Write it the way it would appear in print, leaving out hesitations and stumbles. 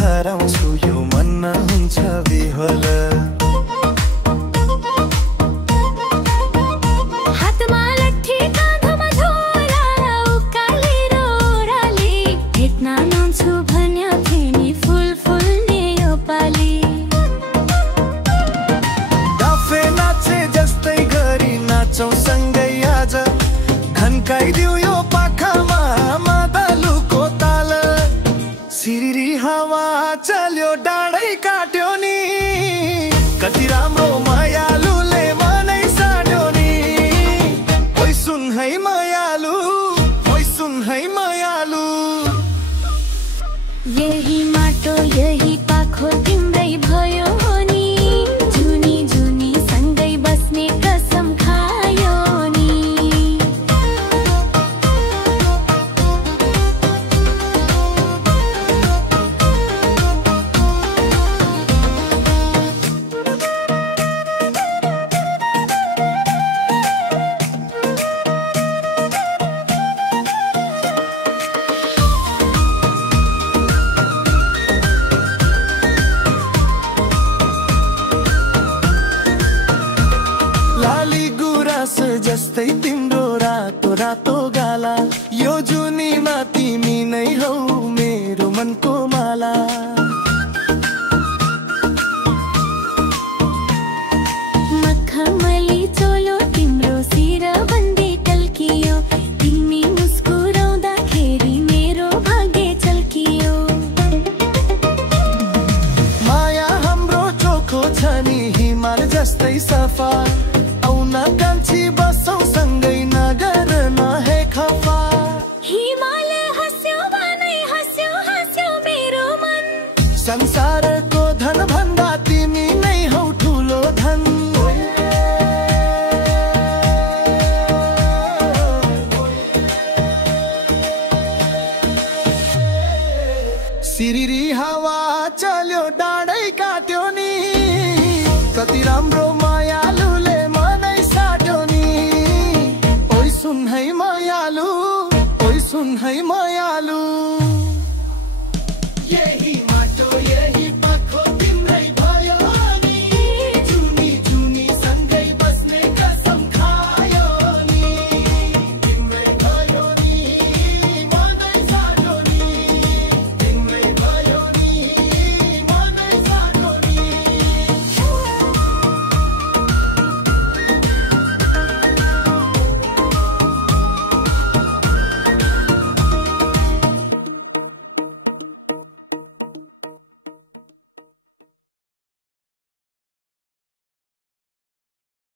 हराउँछु यो मनमा हुन्छ विह्वल हातमा लट्ठी काँधमा झोला उकालेर ओह्राली भेट्न आउँछु भन्यो थिए नि फुल फुल्ने यो पाली डाफे नाचे जस्तै गरी नाचौँ सँगै आज खन्काइदिऊ यो पाखामा मादलुको ताल सिरिरी हावा चल्यो डाँडै काट्यो नि कति राम्रो मायालुले मनै साड्यो नि ओइ सुन है मायालु ओइ सुन है मायालु यही माटो यही पाखो तिम्रै भयो नि जुनी जुनी सँगै बस्ने कसम खायो नि लाली गुराँस जस्तै तिम्रो रातो रातो गाला यो जुनीमा तिमी नै हौ मेरो मनको माला मखमली चोलो तिम्रो शिरबन्दी टल्कियो तिमी मुस्कुराउँदाखेरि मेरो भाग्य चल्कियो माया हाम्रो चोखो छ नि हिमाल जस्तै सफा आउन कान्छी बसौँ सँगै नगर नहे खफा हिमाल हस्यो भने हस्यो हस्यो मेरो मन संसारको धन भन्दा तिमी नै हौ ठुलो धन सिरिरी हावा चल्यो डाँडै काट्यो नि कति राम्रो मायालुले मनै साट्यो नि ओइ सुन है मायालु ओइ सुन है मायालु